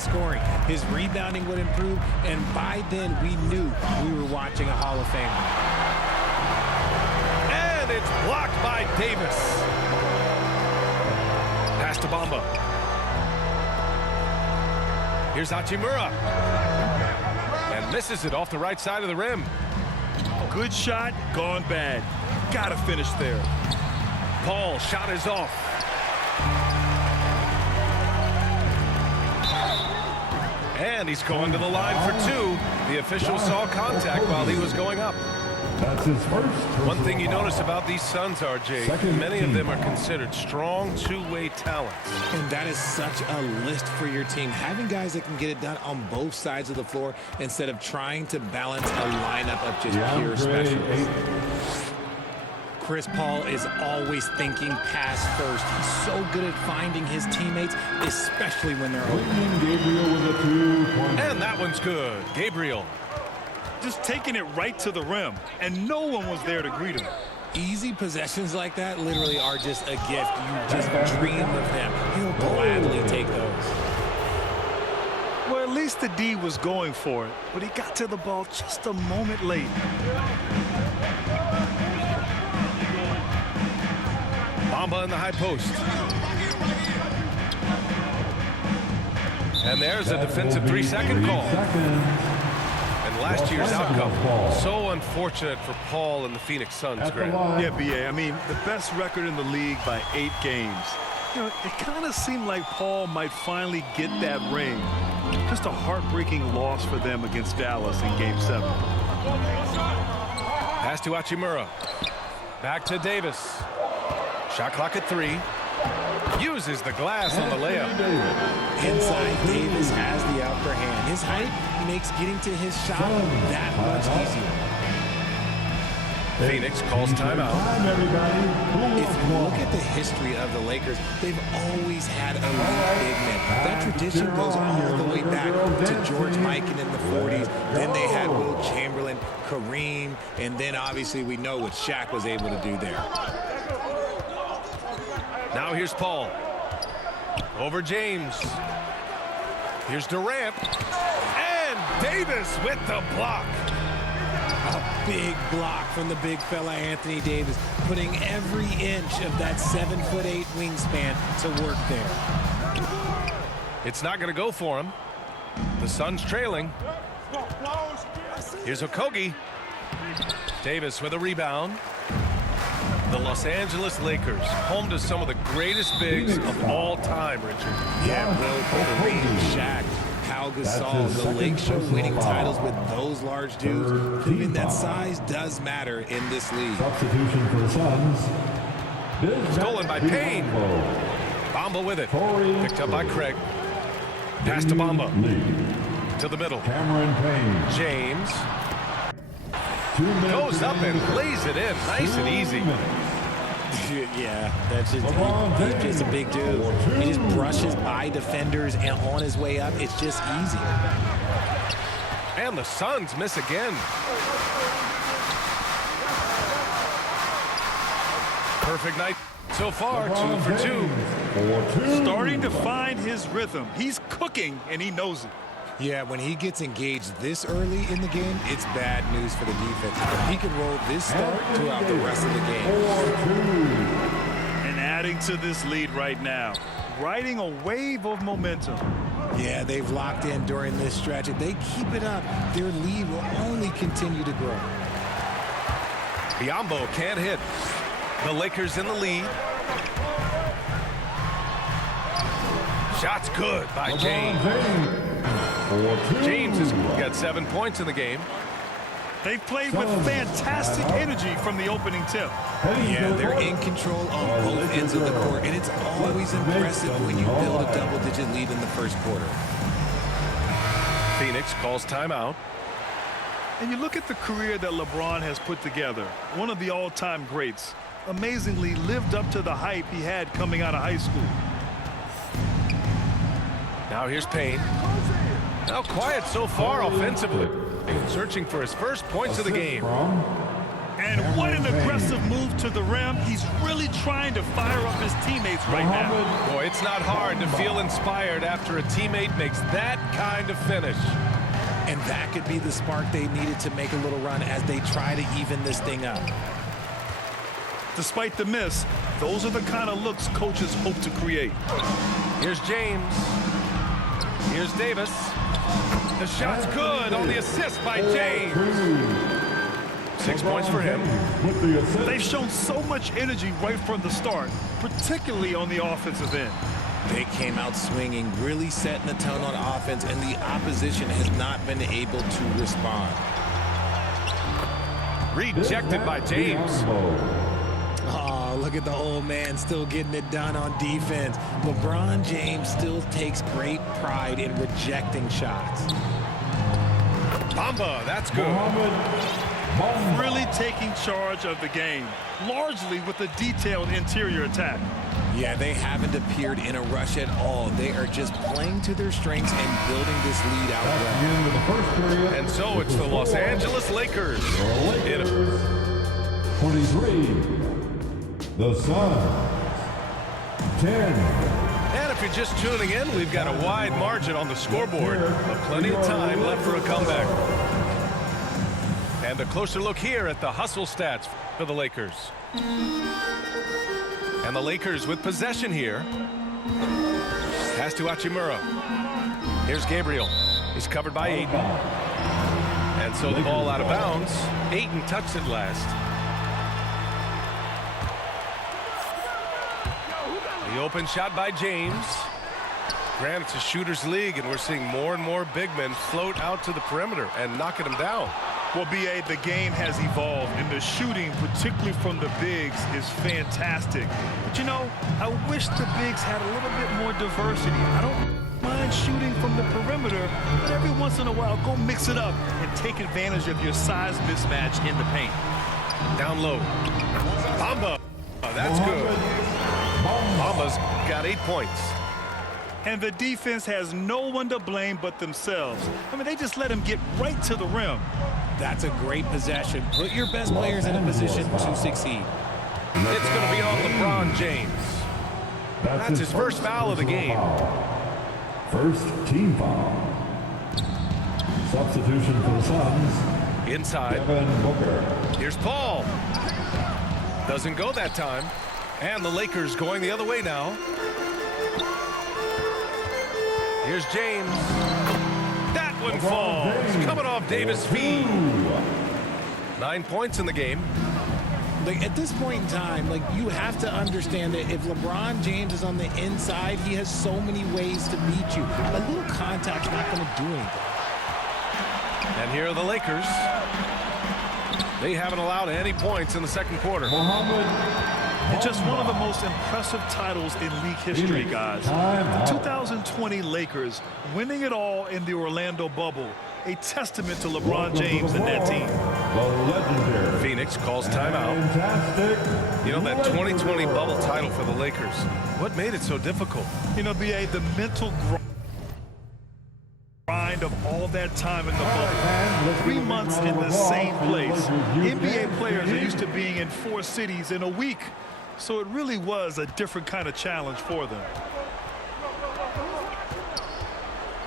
scoring. His rebounding would improve, and by then we knew we were watching a Hall of Famer. And it's blocked by Davis. Pass to Bamba. Here's Hachimura. And misses it off the right side of the rim. Good shot, gone bad. Gotta finish there. Paul, shot is off. And he's going to the line for two. The official saw contact while he was going up. That's his first. One thing you notice about these Suns, RJ, many of them are considered strong two-way talents. And that is such a list for your team. Having guys that can get it done on both sides of the floor instead of trying to balance a lineup of just pure specialists. Chris Paul is always thinking pass first. He's so good at finding his teammates, especially when they're open. Gabriel with a 2-point. And that one's good. Gabriel. Just taking it right to the rim, and no one was there to greet him. Easy possessions like that literally are just a gift. You just dream of them. He'll gladly take those. Well, at least the D was going for it, but he got to the ball just a moment late. Bamba in the high post. And there's a defensive 3-second call. And last year's outcome. So unfortunate for Paul and the Phoenix Suns, Grant. Yeah, B.A., I mean, the best record in the league by 8 games. You know, it kind of seemed like Paul might finally get that ring. Just a heartbreaking loss for them against Dallas in Game 7. Pass to Hachimura. Back to Davis. Shot clock at 3. Uses the glass on the layup. Inside, Davis has the upper hand. His height makes getting to his shot that much easier. Phoenix calls timeout. If you look at the history of the Lakers, they've always had elite big men. That tradition goes all the way back to George Mikan in the 40s. Then they had Wilt Chamberlain, Kareem, and then obviously we know what Shaq was able to do there. Now here's Paul. Over James. Here's Durant. And Davis with the block. A big block from the big fella Anthony Davis, putting every inch of that 7'8" wingspan to work there. It's not going to go for him. The Suns trailing. Here's Okogie. Davis with a rebound. The Los Angeles Lakers, home to some of the greatest bigs of all time, Richard. Yeah, Wilt, Kareem, Shaq, Pau Gasol, the Lakers show winning titles with those large dudes, proving that size does matter in this league. Substitution for the Suns. Stolen by Payne. Bamba with it. Picked up by Craig. Pass to Bamba. To the middle. Cameron Payne. James. Goes up and lays it in. Nice and easy. Yeah, that's just, he's just a big dude. He just brushes by defenders and on his way up. It's just easy. And the Suns miss again. Perfect night so far, 2 for 2. Starting to find his rhythm. He's cooking, and he knows it. Yeah, when he gets engaged this early in the game, it's bad news for the defense. He can roll this start throughout the rest of the game. And adding to this lead right now, riding a wave of momentum. Yeah, they've locked in during this stretch. If they keep it up, their lead will only continue to grow. Biyombo can't hit. The Lakers in the lead. Shot's good by James. James has got 7 points in the game. They've played with fantastic energy from the opening tip. Yeah, they're in control on both ends of the court, and it's always impressive when you build a double-digit lead in the first quarter. Phoenix calls timeout. And you look at the career that LeBron has put together, one of the all-time greats, amazingly lived up to the hype he had coming out of high school. Now here's Payne. Now quiet so far offensively. Searching for his first points of the game. And what an aggressive move to the rim. He's really trying to fire up his teammates right now. Boy, it's not hard to feel inspired after a teammate makes that kind of finish. And that could be the spark they needed to make a little run as they try to even this thing up. Despite the miss, those are the kind of looks coaches hope to create. Here's James. Here's Davis. The shot's good on the assist by James. 6 points for him. They've shown so much energy right from the start, particularly on the offensive end. They came out swinging, really setting the tone on offense, and the opposition has not been able to respond. Rejected by James. Oh, look at the old man still getting it done on defense. LeBron James still takes great pride in rejecting shots. Bamba, that's good. Really taking charge of the game, largely with a detailed interior attack. Yeah, they haven't appeared in a rush at all. They are just playing to their strengths and building this lead out well. And so it's the Los Angeles Lakers. 23. The Suns. 10. And if you're just tuning in, we've got a wide margin on the scoreboard, but plenty of time left for a comeback. And a closer look here at the hustle stats for the Lakers. And the Lakers with possession here. Pass to Hachimura. Here's Gabriel. He's covered by Ayton. And so the ball out of bounds. Ayton touched it last. The open shot by James. Grant, it's a shooter's league, and we're seeing more and more big men float out to the perimeter and knocking them down. Well, B.A., the game has evolved, and the shooting, particularly from the bigs, is fantastic. But, you know, I wish the bigs had a little bit more diversity. I don't mind shooting from the perimeter, but every once in a while, go mix it up and take advantage of your size mismatch in the paint. Down low. Bamba. Oh, that's good. Bamba's got 8 points. And the defense has no one to blame but themselves. I mean, they just let him get right to the rim. That's a great possession. Put your best players in a position to succeed. It's going to be on LeBron James. That's his first foul of the game. First team foul. Substitution for the Suns. Inside. Devin Booker. Here's Paul. Doesn't go that time. And the Lakers going the other way now. Here's James. That one falls. Coming off Davis' feet. 9 points in the game. Like, at this point in time, like, you have to understand that if LeBron James is on the inside, he has so many ways to beat you. A little contact's not going to do anything. And here are the Lakers. They haven't allowed any points in the second quarter. And just one of the most impressive titles in league history, guys. The 2020 Lakers winning it all in the Orlando bubble. A testament to LeBron James and that team. The legendary Phoenix calls timeout. Fantastic. You know, that 2020 bubble title for the Lakers, what made it so difficult? You know, B.A., the mental grind of all that time in the bubble. 3 months in the same place. NBA players are used to being in 4 cities in a week. So it really was a different kind of challenge for them.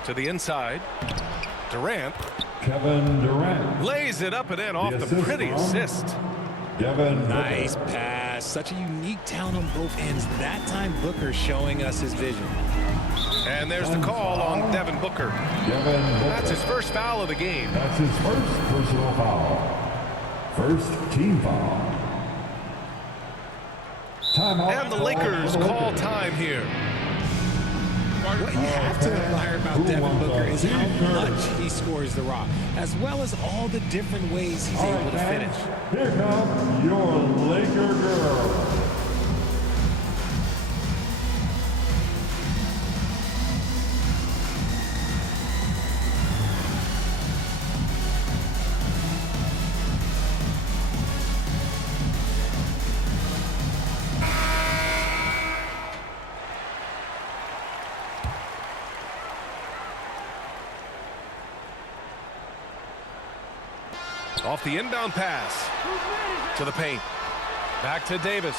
To the inside. Durant. Kevin Durant. Lays it up and in off the pretty assist. Devin Nice pass. Such a unique talent on both ends. That time Booker showing us his vision. And there's the call on Devin Booker. Devin Booker. That's his first foul of the game. That's his first personal foul. First team foul. Timeout. And the Lakers call time here. What you have to admire about Devin Booker is how much he scores the rock, as well as all the different ways he's able to finish. Here comes your Laker girl. Off the inbound pass to the paint. Back to Davis.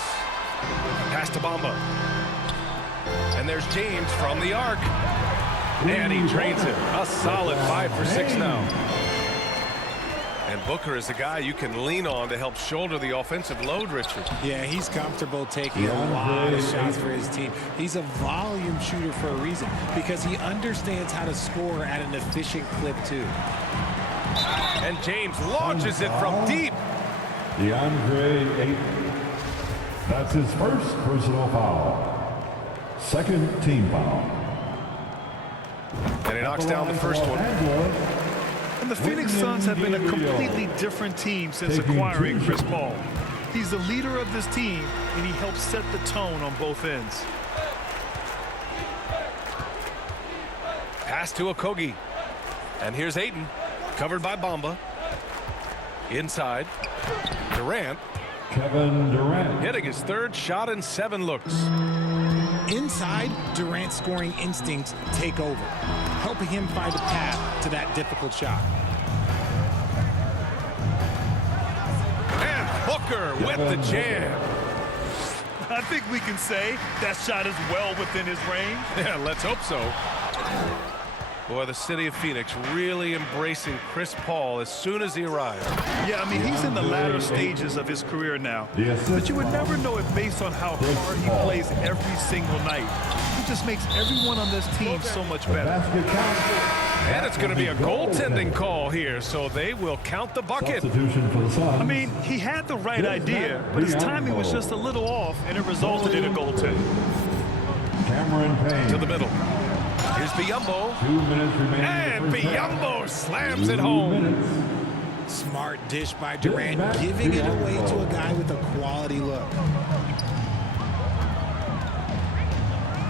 Pass to Bamba. And there's James from the arc. And he drains it. A solid 5 for 6 now. And Booker is the guy you can lean on to help shoulder the offensive load, Richard. Yeah, he's comfortable taking a lot of shots for his team. He's a volume shooter for a reason because he understands how to score at an efficient clip, too. And James launches it from deep. DeAndre Ayton. That's his first personal foul. Second team foul. And he knocks down the first one. And the Phoenix Suns have been a completely different team since acquiring Chris Paul. He's the leader of this team, and he helps set the tone on both ends. Pass to Okogie. And here's Ayton, covered by Bamba. Inside. Durant. Kevin Durant. Hitting his third shot in 7 looks. Inside, Durant's scoring instincts take over, helping him find a path to that difficult shot. And Booker with the jam. I think we can say that shot is well within his range. Yeah, let's hope so. Boy, the city of Phoenix really embracing Chris Paul as soon as he arrived. Yeah, I mean, he's in the latter stages of his career now. But you would never know it based on how hard he plays every single night. He just makes everyone on this team so much better. And it's going to be a goaltending call here, so they will count the bucket. Substitution for the Suns. I mean, he had the right idea, but his timing was just a little off, and it resulted in a goaltend. Cameron Payne. To the middle. Here's Biyombo. 2 minutes remaining. And Biyombo slams it home. Smart dish by Durant, giving it away to a guy with a quality look.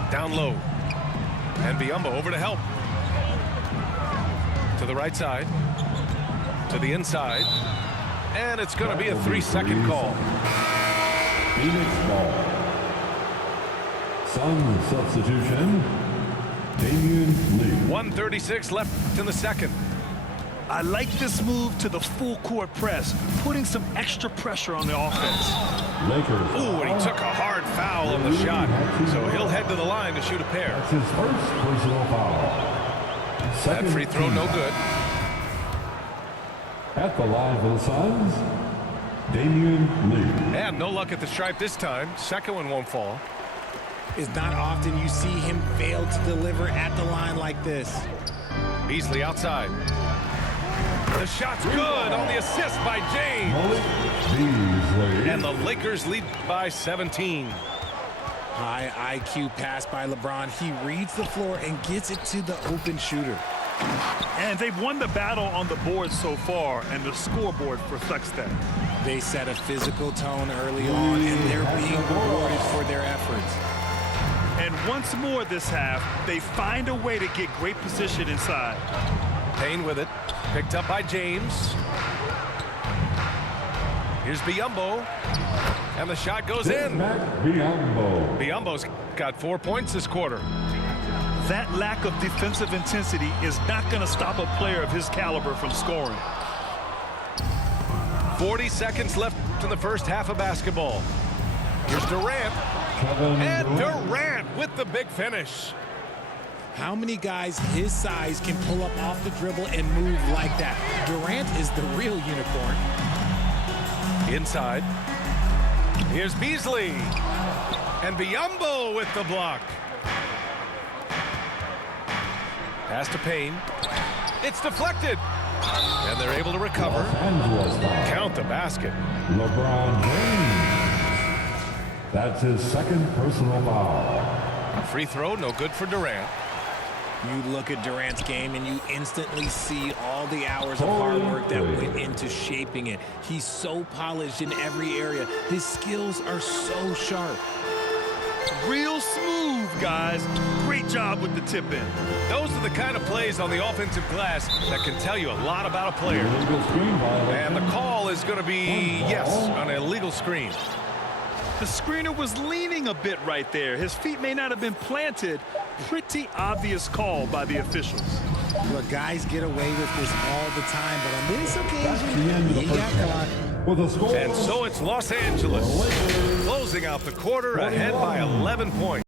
Down low. And Biyombo over to help. To the right side. To the inside. And it's going to be a 3-second call. Phoenix ball. Sun substitution. Damian Lee. 1:36 left in the second. I like this move to the full court press, putting some extra pressure on the offense. Lakers. Ooh, and he took a hard foul on the shot. So he'll head to the line to shoot a pair. That's his first personal foul. That Second free throw no good. At the line for the Suns, Damian Lee. And no luck at the stripe this time. Second one won't fall. It's not often you see him fail to deliver at the line like this. Beasley outside. The shot's good on the assist by James. Beasley. And the Lakers lead by 17. High IQ pass by LeBron. He reads the floor and gets it to the open shooter. And they've won the battle on the board so far, and the scoreboard reflects that. They set a physical tone early on, and they're being rewarded for their efforts. And once more this half, they find a way to get great position inside. Payne with it. Picked up by James. Here's Biyombo. And the shot goes in. Biyombo. Biyombo's got 4 points this quarter. That lack of defensive intensity is not going to stop a player of his caliber from scoring. 40 seconds left in the first half of basketball. Here's Durant. Kevin And Durant. Durant with the big finish. How many guys his size can pull up off the dribble and move like that? Durant is the real unicorn. Inside. Here's Beasley. And Biyombo with the block. Pass to Payne. It's deflected. And they're able to recover. Los Angeles foul. Count the basket. LeBron James. That's his second personal foul. Free throw, no good for Durant. You look at Durant's game and you instantly see all the hours of hard work that went into shaping it. He's so polished in every area. His skills are so sharp. Real smooth, guys. Great job with the tip in. Those are the kind of plays on the offensive glass that can tell you a lot about a player. Illegal screen violation. And the call is going to be, yes, an illegal screen. The screener was leaning a bit right there. His feet may not have been planted, pretty obvious call by the officials. Look, guys get away with this all the time, but on this That's the occasion, end of the he first got half. caught. With a score. And so it's Los Angeles closing out the quarter ahead by 11 points.